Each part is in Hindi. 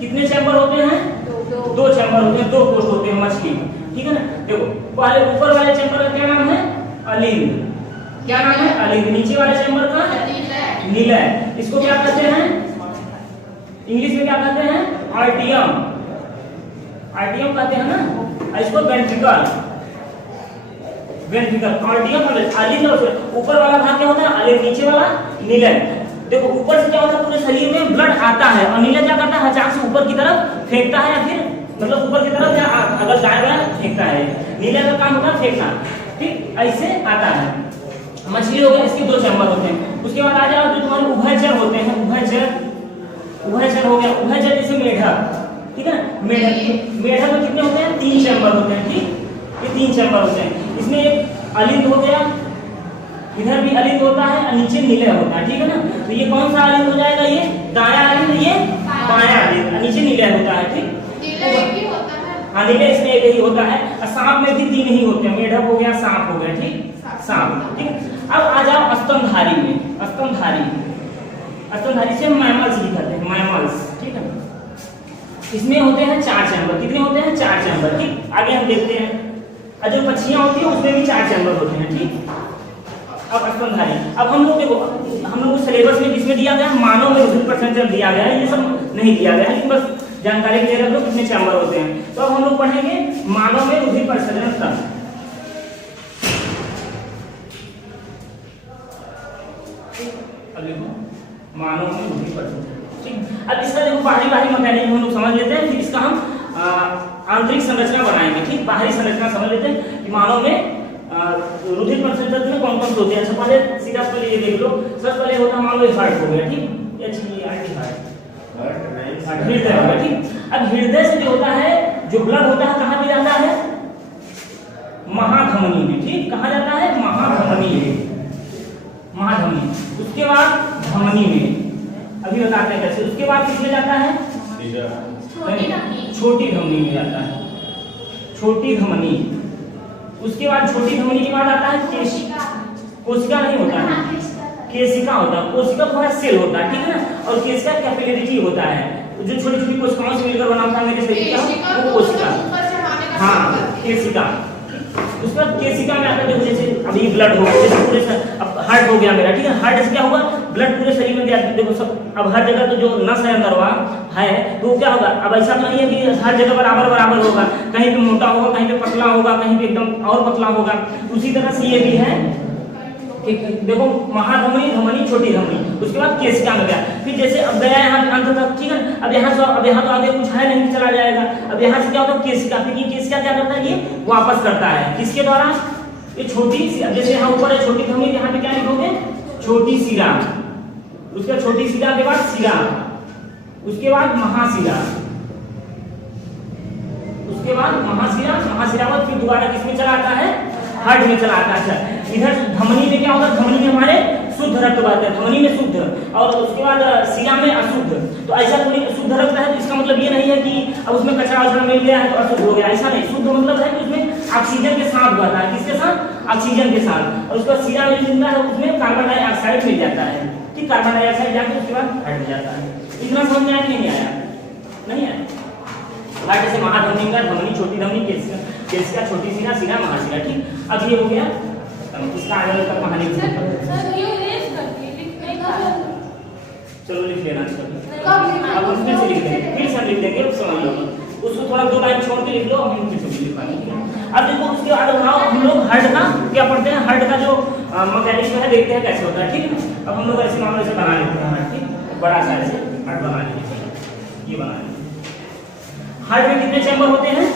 कितने चैम्बर होते हैं? दो चैम्बर होते हैं, दो कोष्ठ होते हैं मछली में, ठीक है ना। देखो पहले ऊपर वाले चैम्बर का क्या नाम है? अलिंद। क्या नाम है? अलिंद। नीचे वाले चैम्बर का निलय। इसको क्या कहते हैं? इंग्लिश में क्या कहते हैं? आर्टियम। आर्टियम कहते हैं ना। इसको वेंट्रिकल। वेंट्रिकल, आर्टियम और अलिंद। ऊपर वाला भाग क्या होता है? अलिंद। नीचे वाला निलय। देखो ऊपर से क्या होता है? पूरे शरीर में ब्लड आता है और निलय क्या करता है? अचानक से ऊपर की तरफ फेंकता है, या फिर मतलब ऊपर की तरफ या अगर दाएं बाएं फेंकता है। निलय का काम होता है फेंकना, ठीक, ऐसे आता है। मछली हो गया, इसके दो चैम्बर होते हैं। उसके बाद आ जाओ जो तुम्हारे उभयचर होते हैं। उभयचर हो गया। उभयचर जैसे मेढक, ठीक है। मेढक में कितने होते हैं? 3 चैम्बर होते हैं, ठीक। ये 3 चैम्बर होते हैं। इसमें एक अलिंद हो गया, इधर भी अलिंद होता है और नीचे निलय होता है, ठीक है ना। तो ये कौन सा अलिंद हो जाएगा? ये दायां अलिंद, ये बायां अलिंद, नीचे निलय होता है, ठीक। हाँ, निलय इसमें एक ही होता है। और सांप में भी 3 ही होते हैं। मेढक हो गया, सांप हो गया, ठीक, सांप, ठीक। अब आ जाओ स्तनधारी में। स्तनधारी से मैमल्स भी कहते हैं, मैमल्स, ठीक है। इसमें होते हैं 4 चैम्बर। कितने होते हैं? 4 चैम्बर, ठीक। आगे हम देखते हैं। और जो मच्छियां होती है उसमें भी 4 चैम्बर होते हैं, ठीक। अब स्तनधारी, अब हम लोग देखो, हम लोग सिलेबस में जिसमें दिया गया है मानव में रुधिर परसेंटेज दिया गया है, ये सब नहीं दिया गया है, लेकिन बस जानकारी के लिए रख लो कितने चैम्बर होते हैं। तो अब हम लोग पढ़ेंगे मानव में रुधिर परसेंटेज तक। मानव में रुधिर परसेंटेज, ठीक। अब इसका देखो बाहरी मैकेनिज्म हम लोग समझ लेते हैं, फिर इसका हम आंतरिक संरचना बनाएंगे, ठीक। बाहरी संरचना समझ लेते हैं कि मानव में रुधिर परसेंटेज में कौन कौन से होते हैं। सबसे पहले सीधा पहले ये देख लो। सबसे पहले होता है मान लो हार्ट हो गया, ठीक, हृदय हो गया, ठीक। अब हृदय से जो होता है, जो ब्लड होता है कहाँ पे जाता है? महाधमनी में, ठीक। कहाँ जाता है? महाधमनी में, महाधमनी। उसके बाद धमनी में, अभी बताते हैं कैसे। उसके बाद किसमें जाता है? छोटी धमनी में जाता है, छोटी धमनी। उसके बाद छोटी धमनी के बाद आता है केशिका। कोशिका नहीं होता है, केशिका होता है। कोशिका थोड़ा सेल होता है, ठीक है ना। और केशिका कैपिलरिटी होता है, जो छोटी छोटी कोशिकाओं से मिलकर बना होता है मेरे शरीर का, वो कोशिका। हाँ, केशिका। उसके बाद केशिका में आता है, देखो जैसे अभी ब्लड हो गया, जैसे पूरे अब हार्ट हो गया मेरा, ठीक है। हार्ट से क्या हुआ? ब्लड पूरे शरीर में गया, देखो सब। अब हर जगह तो जो नस है अंदरवा है, तो क्या होगा? अब ऐसा तो नहीं है कि हर जगह बराबर होगा, कहीं पे मोटा होगा, कहीं पे पतला होगा, कहीं पे एकदम और पतला होगा। उसी तरह से ये भी है, ठीक। देखो महाधमनी, धमनी, छोटी धमनी। उसके बाद केशिका में गया, फिर जैसे अब गया यहाँ अंत तक, ठीक है। अब यहाँ तो आगे कुछ है नहीं, चला जाएगा। अब यहाँ से क्या होता है? केशिका। फिर ये केशिका क्या करता है? ये वापस करता है, किसके द्वारा? ये छोटी, जैसे यहाँ ऊपर है छोटी धमनी, यहाँ पे क्या लिखोगे? छोटी शिरा। उसके छोटी शिरा के बाद शिरा, उसके बाद महाशिरा, उसके बाद महाशिरा बाद फिर दोबारा किसमें चला आता है? हार्ट में चला आता है। अच्छा, इधर धमनी में क्या होता है? धमनी में हमारे शुद्ध रक्त बहता है, धमनी में शुद्ध, और उसके बाद शिरा में अशुद्ध। तो ऐसा कोई शुद्ध रक्त है तो इसका मतलब ये नहीं है कि अब उसमें कचरा वचरा मिल गया है तो अशुद्ध हो गया, ऐसा नहीं। शुद्ध मतलब है कि उसमें ऑक्सीजन के साथ बहता है, किसके साथ? ऑक्सीजन के साथ। और उसका शिरा में जिंदा है, उसमें कार्बन डाइऑक्साइड मिल जाता है, ठीक। कार्बन डाइऑक्साइड जाकर उसके बाद हार्ट में जाता है। इतना समझ में आया कि नहीं आया? नहीं आया। हार्ट से महाधमनी का, धमनी, छोटी धमनी, केशिका, छोटी शिरा, शिरा, महाशिरा, ठीक। अब ये हो गया, इसका आगे तक कहानी चलो लिख लेना। अब उसमें से लिख देंगे, फिर से लिख देंगे, समझ लो। उसको थोड़ा 2 लाइन छोड़ के लिख लो, हम फिर से लिख पाएंगे। अब देखो उसके बाद हम लोग हार्ट का क्या पढ़ते हैं? हार्ट का जो मैकेनिज्म है देखते हैं कैसे होता है, ठीक है। अब हम लोग ऐसे मामले से बना लेते हैं हार्ट, ठीक। बड़ा सा ऐसे हार्ट बना लीजिए, ये बना लीजिए। हार्ट में कितने चैम्बर होते हैं?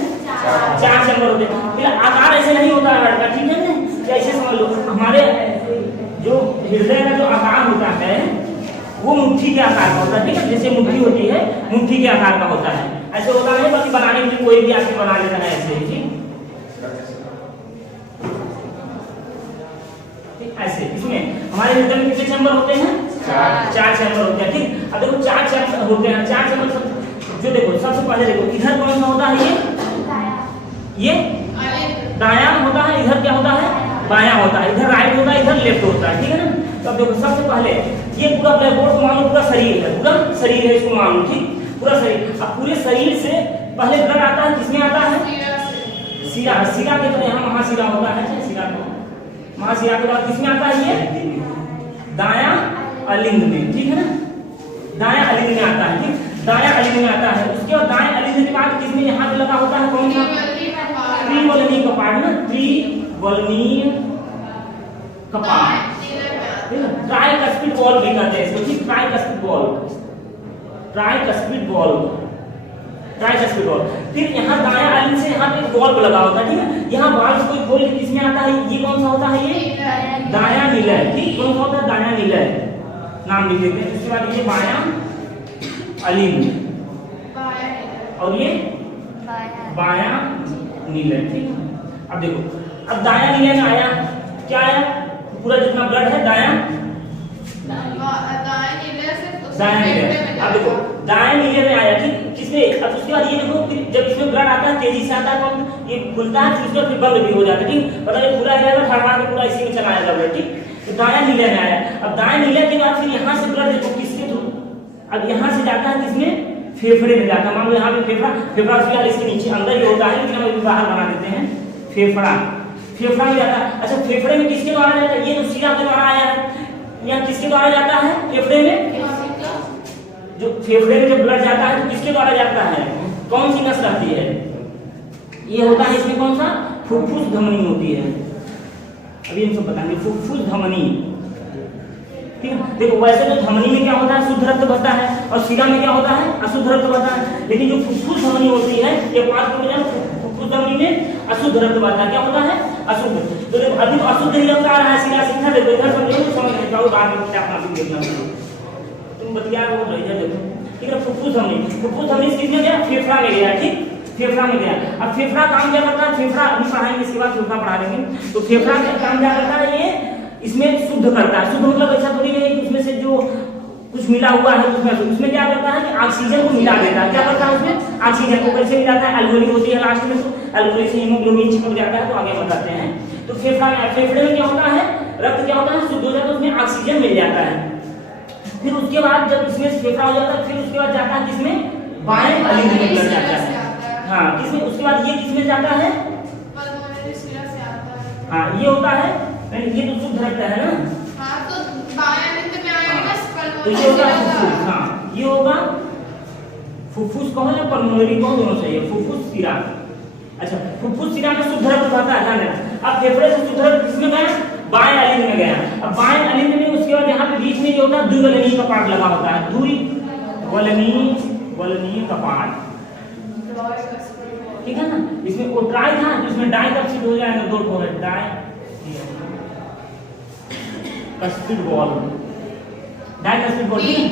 4 चैम्बर होते हैं। फिर आकार ऐसे नहीं होता है हार्ट का, ठीक है ना। ऐसे समझ लो, हमारे जो हृदय का जो आकार होता है वो मुट्ठी के आकार का होता है, ठीक है। जैसे मुट्ठी होती है, मुट्ठी के आकार का होता है। ऐसे होता नहीं, बाकी बनाने के लिए कोई भी आके बना लेता है ऐसे ही, ठीक। ऐसे इसमें हमारे हृदय में कितने चैम्बर होते हैं? 4 चैम्बर होते हैं, ठीक। अब देखो 4 चैम्बर होते हैं, 4 चैम्बर जो देखो सबसे पहले देखो इधर कौन सा होता है? ये दायां होता है, इधर क्या होता है? बायां होता है। इधर राइट होता है, इधर लेफ्ट होता है, ठीक है ना। तो अब देखो सबसे पहले ये पूरा ब्लैक बोर्ड मान लो पूरा शरीर है, पूरा शरीर है, इसको मान लो, ठीक। पूरा शरीर। अब पूरे शरीर से पहले ब्लड आता है, किसमें आता है? सिरा। सिरा के तो यहाँ महाशिरा होता है, सिरा को महाशिरा के बाद किसमें आता है? ये दायां अलिंद में, ठीक है ना, दायां अलिंद में आता है, ठीक, दायां अलिंद में आता है। उसके बाद दाएं अलिंद के बाद किसमें यहाँ पे लगा होता है? कौन सा? त्रिवलनीय कपाट ना, त्रिवलनीय कपाट, ट्राइकस्पिड बॉल भी कहते हैं इसको, ठीक, tricuspid ball, tricuspid ball, tricuspid ball. फिर यहाँ दायां अलिंद से यहाँ पे बॉल लगा होता है, ठीक है, यहाँ बॉल कोई खोल के किसमें आता है? ये कौन सा होता है? ये दायां निलय, ठीक, कौन सा होता है? दायां निलय, नाम लिख देते हैं। उसके बाद ये बायां अलिंद और ये बायां निलय, ठीक है। अब देखो, अब दायां निलय में आया, क्या आया? पूरा जितना ब्लड है दायां निलय। अब देखो दाएं निलय में आया, ठीक, किसमें? अब उसके बाद ये देखो, फिर जब इसमें ब्लड आता है तेजी से आता है तो ये खुलता है, फिर उसके बाद फिर बंद भी हो जाता है, ठीक, पता नहीं खुला रहेगा, ठहरा के पूरा इसी में चला जाएगा ब्लड, ठीक। तो दायां निलय में आया। अब दाएं निलय के बाद फिर यहाँ से ब्लड देखो किसके थ्रू, अब यहाँ से जाता है किसमें? फेफड़े में जाता है। मान लो यहाँ पे फेफड़ा, फेफड़ा फिलहाल इसके नीचे अंदर ही होता है, लेकिन हम अभी बाहर बना देते हैं। फेफड़ा, फेफड़ा में जाता है। अच्छा, फेफड़े में किसके द्वारा जाता है? ये तो शिरा के द्वारा आया है। यहाँ किसके द्वारा जाता है? फेफड़े में, जो फेफड़े में जब ब्लड जाता है तो किसके द्वारा जाता है? कौन सी नस रहती है? ये होता है इसमें कौन सा? फुफ्फुस धमनी होती है। अभी हम सब बताएंगे फुफ्फुस धमनी, ठीक है। देखो वैसे तो धमनी में क्या होता है? शुद्ध रक्त बहता है, और शिरा में क्या होता है? अशुद्ध रक्त बहता है। लेकिन जो फुफ्फुस धमनी होती है, ये 5 किलोमीटर फुफ्फुस धमनी में अशुद्ध रक्त बहता है। क्या होता है? अशुद्ध। तो जब अभी तो अशुद्ध ही रक्त आ रहा है शिरा से, इधर देखो, इधर समझो, समझ नहीं पाओ, बाद में क्या अपना भी देखना, तुम बतिया वो रह जा, देखो, ठीक है। फुफ्फुस धमनी, फुफ्फुस धमनी किसमें गया? फेफड़ा में गया, ठीक, फेफड़ा में गया। अब फेफड़ा काम क्या करता है? फेफड़ा अभी पढ़ाएंगे, इसके बाद फेफड़ा पढ़ा देंगे। तो फेफड़ा का काम क्या करता है? ये इसमें शुद्ध करता है। शुद्ध मतलब ऐसा थोड़ी है कि उसमें से जो कुछ मिला हुआ है उसमें क्या करता है कि ऑक्सीजन को मिला देता है। क्या करता है उसमें? ऑक्सीजन को कैसे मिलाता है? एल्कोहलिक होती है लास्ट में, तो एल्कोहलिक से हीमोग्लोबिन चिपक जाता है, तो आगे बताते हैं। तो फेफड़े में क्या होता है? रक्त क्या होता है? शुद्ध हो जाता है, उसमें ऑक्सीजन मिल जाता है। फिर उसके बाद जब इसमें फेफड़ा हो जाता है, फिर उसके बाद जाता है किसमें? बाएं अलिंद में ब्लड जाता है। हाँ, किसमें? उसके बाद ये किसमें जाता है? हाँ, ये होता है, ये तो शुद्ध रक्त है ना। हाँ, तो बाएं अलिंद में आएगा ना, तो ये होगा फुफ्फुस। हाँ, ये होगा फुफ्फुस कहो या पल्मोनरी कहो, दोनों सही है। फुफ्फुस शिरा। अच्छा, फुफ्फुस शिरा में शुद्ध रक्त बहता है, ध्यान देना। अब फेफड़े से शुद्ध रक्त किसमें गया? बाएं अलिंद में गया। अब बाएं अलिंद में उसके बाद यहाँ पे बीच में जो होता है द्विवलनीय कपाट लगा होता है, द्विवलनीय कपाट, ठीक है ना। इसमें वो ट्राई था, जिसमें डाई तब शिफ्ट हो जाएगा, दो ठो है, dicuspid ball, dicuspid ball, ठीक है।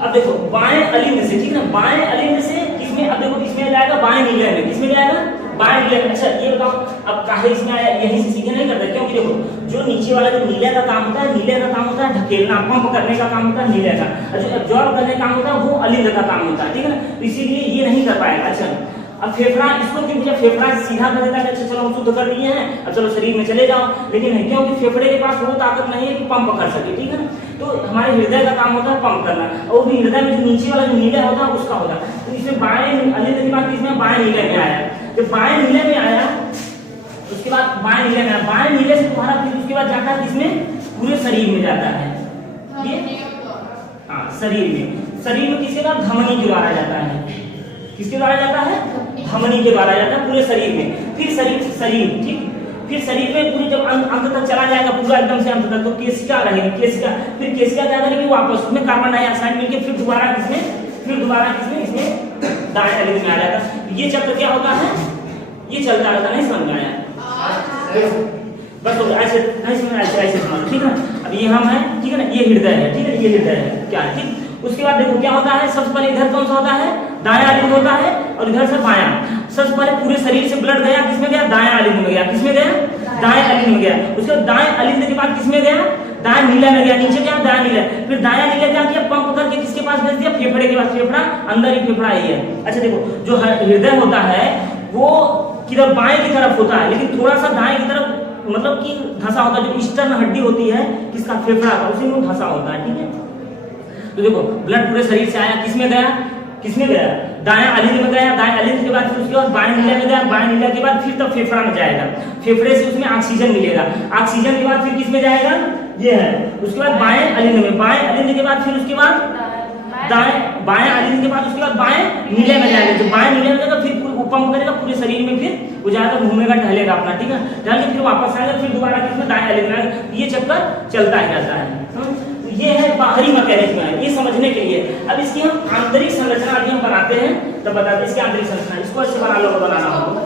अब देखो बाएं अलिंद से, ठीक है ना, बाएं अलिंद से किसमें? अब देखो किसमें जाएगा? बाएं निलय में। किसमें जाएगा? बाएं निलय में। अच्छा, ये बताओ अब काहे इसमें आया? यहीं से सीधे नहीं करते, क्योंकि देखो जो नीचे वाला जो नीले का काम होता है, नीले का काम होता है ढकेलना, पंप करने का काम होता है नीले का, और जो एब्जॉर्ब करने का काम होता है वो अलिंद का काम होता है, ठीक है ना। तो इसीलिए ये नहीं कर पाएगा। अच्छा, अब फेफड़ा, इसको क्यों किया? फेफड़ा सीधा कर देता है, अच्छा चलो हम शुद्ध कर दिए हैं, अब चलो शरीर में चले जाओ, लेकिन नहीं, क्योंकि फेफड़े के पास वो ताकत नहीं है कि पंप कर सके, ठीक है ना। तो हमारे हृदय का काम होता है पंप करना, और भी हृदय में जो नीचे वाला जो नीला होता है उसका होता है। तो इसमें बाएं अलिंद के बाद इसमें बाएं नीले में आया। जब बाएं नीले में आया उसके बाद बाएं नीले में आया, बाएं नीले से तुम्हारा फिर उसके बाद जाता है किसमें? पूरे शरीर में जाता है ये। हाँ, शरीर में किसके द्वारा? धमनी के द्वारा जाता है। किसके द्वारा जाता है? धमनी के द्वारा जाता है पूरे शरीर में। फिर शरीर, ठीक, फिर शरीर में पूरी जब अंत तक चला जाएगा, पूरा एकदम से अंत तक, तो केशिका रहेगी, केशिका, फिर केशिका क्या करेगी? वापस उसमें कार्बन डाइऑक्साइड मिलकर फिर दोबारा किसमें? इसमें दाएं अलिंद में आ जाता है। ये चक्र क्या होता है? ये चलता रहता है, नहीं समझ में आया? बस हो गया, ऐसे नहीं समझ, ऐसे समझ, ठीक है। अब ये हम है, ठीक है ना, ये हृदय है, ठीक है, ये हृदय है क्या, ठीक। उसके बाद देखो क्या होता है? सबसे पहले इधर कौन सा होता है? दायां अलिंद होता है, और इधर से बायां। सबसे पहले पूरे शरीर से ब्लड गया, किसमें गया? दायां अलिंद में गया। किसमें गया? दाएं अलिंद में गया। उसके बाद दाएं अलिंद के बाद किसमें गया? दाएं नीला में गया। नीचे क्या? दायां नीला। फिर दायां नीला क्या किया? पंप करके किसके पास भेज दिया? फेफड़े के पास। फेफड़ा अंदर ही फेफड़ा ही है। अच्छा देखो, जो हृदय होता है वो किधर? बाएं की तरफ होता है, लेकिन थोड़ा सा दाएं की तरफ मतलब कि धंसा होता है। जो ईस्टर्न हड्डी होती है किसका? फेफड़ा का, उसी में धंसा होता है, ठीक है। तो देखो ब्लड पूरे शरीर से आया, किसमें गया? किसमें गया, दाएं अलिंद में गया, दाएं अलिंद के बाद फिर उसके बाद बाएं नीला में गया, बाएं नीला के बाद फिर तब फेफड़ा में जाएगा, फेफड़े से उसमें ऑक्सीजन मिलेगा, ऑक्सीजन के बाद फिर किसमें जाएगा, ये है, उसके बाद बाएं अलिंद में, बाएं अलिंद के बाद फिर उसके बाद दाएं, बाएं अलिंद के बाद उसके बाद बाएं नीले में जाएगा, जब बाएं नीले में जाएगा फिर वो पंप करेगा पूरे शरीर में, फिर वो जाएगा घूमेगा टहलेगा अपना, ठीक है, टहल के फिर वापस आएगा, फिर दोबारा किसमें, दाएं अलिंद में, ये चक्कर चलता ही रहता है। ये है बाहरी मैकेनिज्म है, ये समझने के लिए। अब इसकी हम आंतरिक संरचना अभी हम बनाते हैं, तब बताते हैं इसकी आंतरिक संरचना, इसको ऐसे बना लो, बनाना होगा।